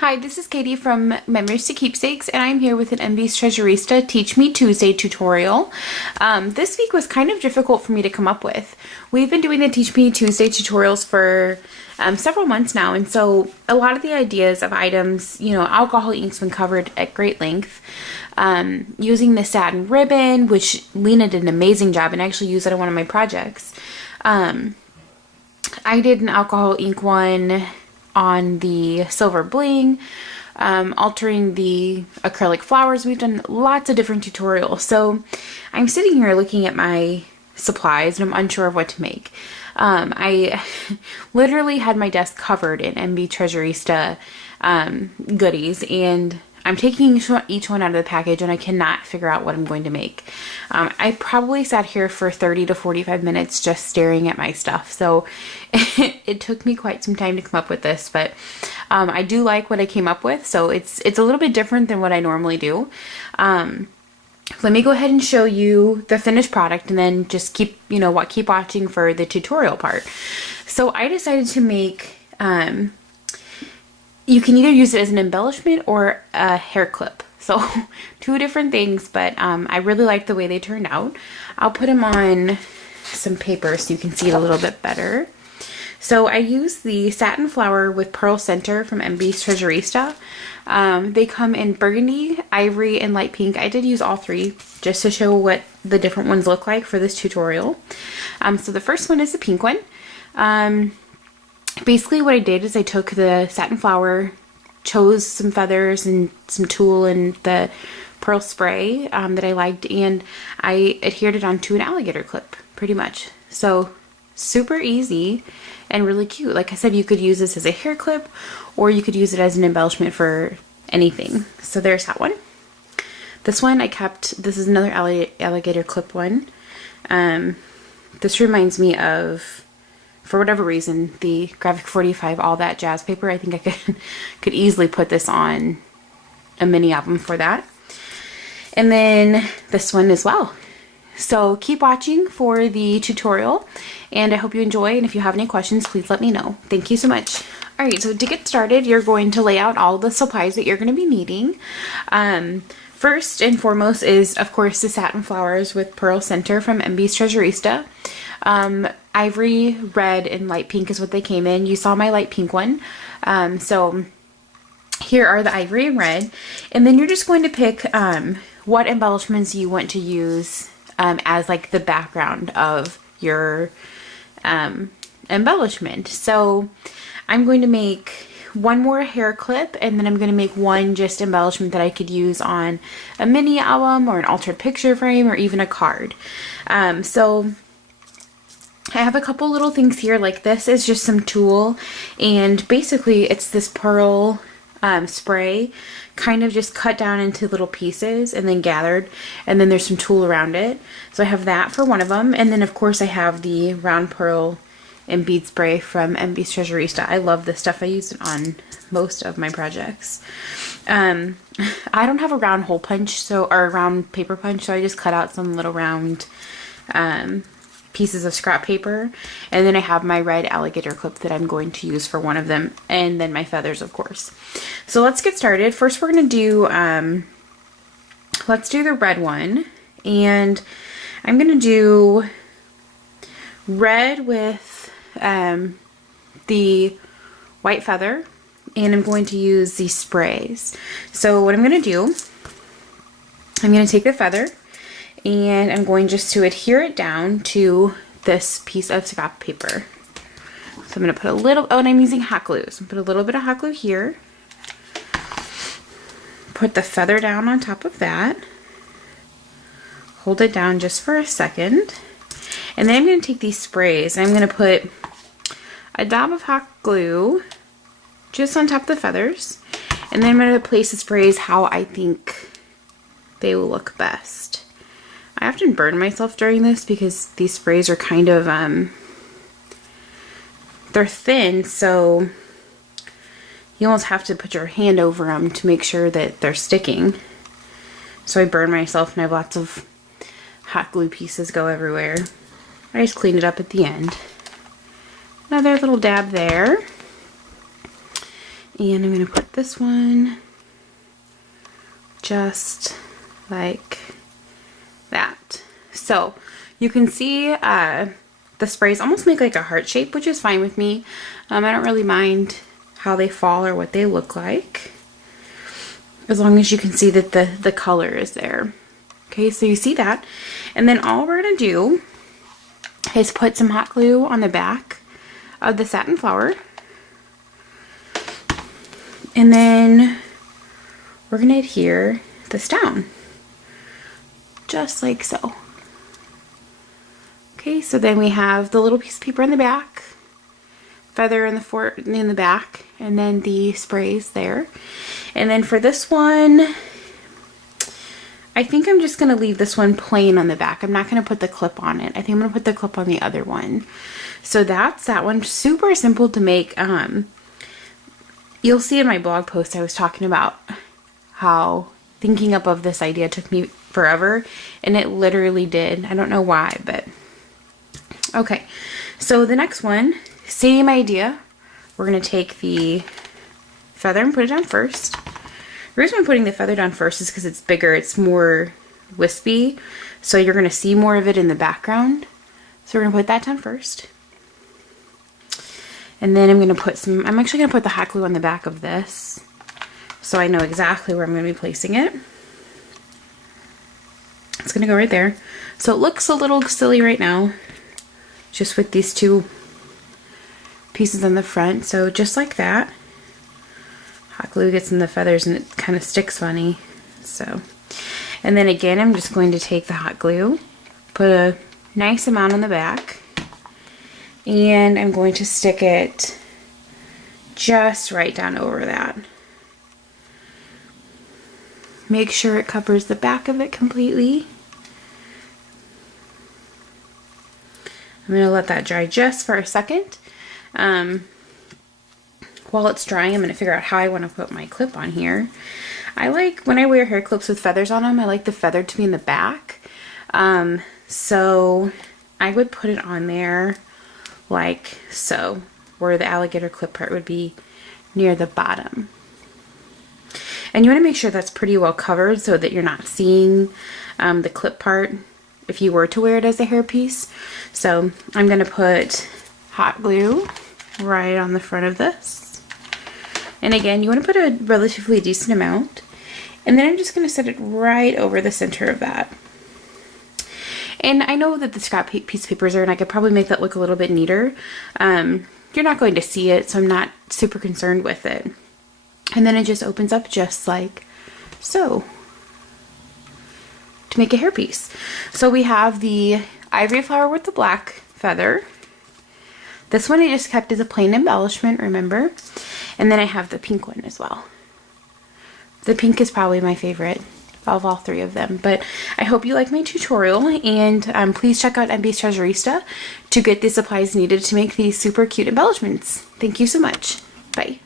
Hi, this is Katie from Memories to Keepsakes, and I'm here with an MB's Treasurista Teach Me Tuesday tutorial. This week was kind of difficult for me to come up with. We've been doing the Teach Me Tuesday tutorials for several months now, and so a lot of the ideas of items, alcohol ink's been covered at great length. Using the satin ribbon, which Lena did an amazing job, and I actually used it on one of my projects. I did an alcohol ink one on the silver bling, altering the acrylic flowers. We've done lots of different tutorials. So I'm sitting here looking at my supplies and I'm unsure of what to make. I literally had my desk covered in MB Treasurista goodies, and I'm taking each one out of the package and I cannot figure out what I'm going to make. I probably sat here for 30 to 45 minutes just staring at my stuff. So it took me quite some time to come up with this, but I do like what I came up with. So it's a little bit different than what I normally do. Let me go ahead and show you the finished product and then just keep watching for the tutorial part. So I decided to make, you can either use it as an embellishment or a hair clip. So two different things, but I really like the way they turned out. I'll put them on some paper so you can see it a little bit better. So I used the satin flower with pearl center from MB's Treasurista. They come in burgundy, ivory, and light pink. I did use all three just to show what the different ones look like for this tutorial. So the first one is the pink one. Basically what I did is I took the satin flower, chose some feathers and some tulle and the pearl spray that I liked, and I adhered it onto an alligator clip pretty much. So super easy and really cute. Like I said, you could use this as a hair clip or you could use it as an embellishment for anything. So there's that one. This one I kept, this is another alligator clip one. This reminds me of, for whatever reason, the Graphic 45 All That Jazz paper. I think I could easily put this on a mini album for that. And then this one as well. So keep watching for the tutorial, and I hope you enjoy, and if you have any questions, please let me know. Thank you so much. Alright, so to get started, you're going to lay out all the supplies that you're going to be needing. First and foremost is, of course, the satin flowers with pearl center from MB's Treasurista. Ivory, red, and light pink is what they came in. You saw my light pink one. So here are the ivory and red. And then you're just going to pick what embellishments you want to use as like the background of your embellishment. So I'm going to make one more hair clip, and then I'm going to make one just embellishment that I could use on a mini album or an altered picture frame or even a card. So I have a couple little things here. Like this is just some tulle, and basically it's this pearl spray kind of just cut down into little pieces and then gathered, and then there's some tulle around it. So I have that for one of them, and then of course I have the round pearl and bead spray from MB's Treasurista. I love this stuff. I use it on most of my projects. I don't have a round hole punch, or a round paper punch, so I just cut out some little round pieces of scrap paper, and then I have my red alligator clip that I'm going to use for one of them, and then my feathers, of course. So let's get started. First we're going to do let's do the red one, and I'm going to do red with the white feather, and I'm going to use these sprays. So what I'm going to do, I'm going to take the feather and I'm going just to adhere it down to this piece of scrap paper. So I'm going to put a little, and I'm using hot glue. So I'm put a little bit of hot glue here. Put the feather down on top of that. Hold it down just for a second. And then I'm going to take these sprays. I'm going to put a dab of hot glue just on top of the feathers. And then I'm going to place the sprays how I think they will look best. I often burn myself during this because these sprays are kind of, they're thin, so you almost have to put your hand over them to make sure that they're sticking. So I burn myself and I have lots of hot glue pieces go everywhere. I just cleaned it up at the end. Another little dab there. And I'm going to put this one just like that. So you can see the sprays almost make like a heart shape, which is fine with me. I don't really mind how they fall or what they look like, as long as you can see that the color is there. Okay, so you see that. And then all we're going to do is put some hot glue on the back of the satin flower. And then we're going to adhere this down, just like so. Okay, so then we have the little piece of paper in the back, feather in the back, and then the sprays there. And then for this one, I think I'm just going to leave this one plain on the back. I'm not going to put the clip on it. I think I'm going to put the clip on the other one. So that's that one. Super simple to make. You'll see in my blog post I was talking about how thinking up of this idea took me forever, and it literally did. I don't know why, but okay. So the next one, same idea. We're going to take the feather and put it down first. The reason I'm putting the feather down first is because it's bigger, it's more wispy, so you're going to see more of it in the background. So we're going to put that down first. And then I'm going to put some, I'm actually going to put the hot glue on the back of this, so I know exactly where I'm going to be placing it. It's going to go right there. So it looks a little silly right now, just with these two pieces on the front. So just like that. Hot glue gets in the feathers and it kind of sticks funny. So, and then again, I'm just going to take the hot glue, put a nice amount on the back, and I'm going to stick it just right down over that. Make sure it covers the back of it completely. I'm going to let that dry just for a second. While it's drying, I'm going to figure out how I want to put my clip on here. I like, when I wear hair clips with feathers on them, I like the feather to be in the back. So I would put it on there like so, where the alligator clip part would be near the bottom. And you want to make sure that's pretty well covered so that you're not seeing the clip part if you were to wear it as a hairpiece. So I'm going to put hot glue right on the front of this. And again, you want to put a relatively decent amount. And then I'm just going to set it right over the center of that. And I know that the scrap piece of paper is there, and I could probably make that look a little bit neater. You're not going to see it, so I'm not super concerned with it. And then it just opens up just like so to make a hairpiece. So we have the ivory flower with the black feather. This one I just kept as a plain embellishment, remember? And then I have the pink one as well. The pink is probably my favorite of all three of them. But I hope you like my tutorial, and please check out MB's Treasurista to get the supplies needed to make these super cute embellishments. Thank you so much. Bye.